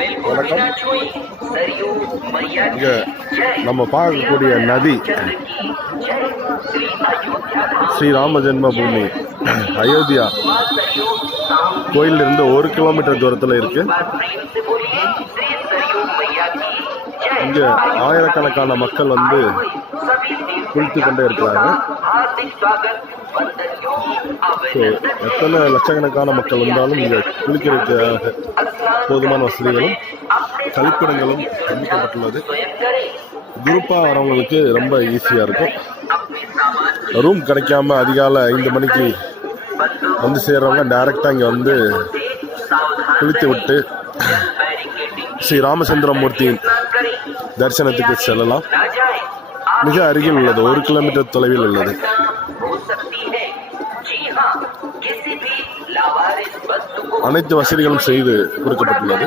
வணக்கம். இங்க நம்ம பார்க்கக்கூடிய நதி ஸ்ரீராம ஜென்மபூமி அயோத்தியா கோயிலிருந்து 1 கிலோமீட்டர் தூரத்தில் இருக்கு. இங்க ஆயிரக்கணக்கான மக்கள் வந்து குளித்து கொண்டே இருக்கிறாங்க. எத்தனை லட்சக்கணக்கான மக்கள் வந்தாலும் இங்க குளிக்கிறதுக்கு போதுமான வசதிகளும் கழிப்பிடங்களும் அமைக்கப்பட்டுள்ளது. குரூப்பா வரவங்களுக்கு ரொம்ப ஈஸியா இருக்கும். ரூம் கிடைக்காம அதிகாலை 5 மணிக்கு வந்து சேர்றவங்க டைரக்டா இங்க வந்து குளித்து விட்டு ஸ்ரீ ராமச்சந்திரமூர்த்தியின் தரிசனத்துக்கு செல்லலாம். மிக அருகில் உள்ளது, 1 கிலோமீட்டர் தொலைவில் உள்ளது. அனைத்து வசதிகளும் செய்து கொடுக்கப்பட்டுள்ளது.